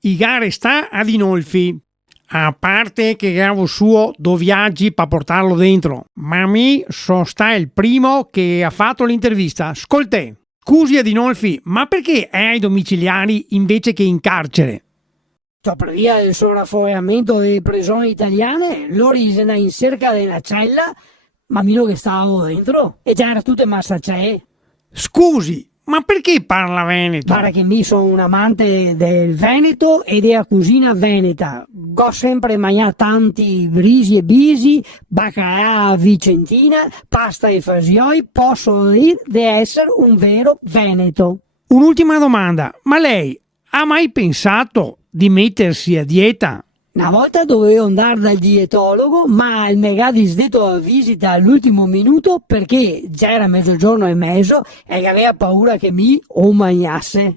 I gare sta ad Inolfi. A parte che gravo suo do viaggi per portarlo dentro, ma mi so sta il primo che ha fatto l'intervista. Ascolta, scusi Adinolfi, ma perché è ai domiciliari invece che in carcere? Per via del sovraffollamento delle prigioni italiane, loro sono in cerca di una cella, ma meno che stavo dentro e già era tutte massacce. Scusi, ma perché parla veneto? Guarda che mi sono un amante del Veneto e della cucina veneta. Ho sempre mangiato tanti risi e bisi, baccalà vicentina, pasta e fasioi. Posso dire di essere un vero veneto. Un'ultima domanda, ma lei ha mai pensato di mettersi a dieta? Una volta dovevo andare dal dietologo, ma il mega disdetto a visita all'ultimo minuto perché già era mezzogiorno e mezzo e aveva paura che mi o mangiasse.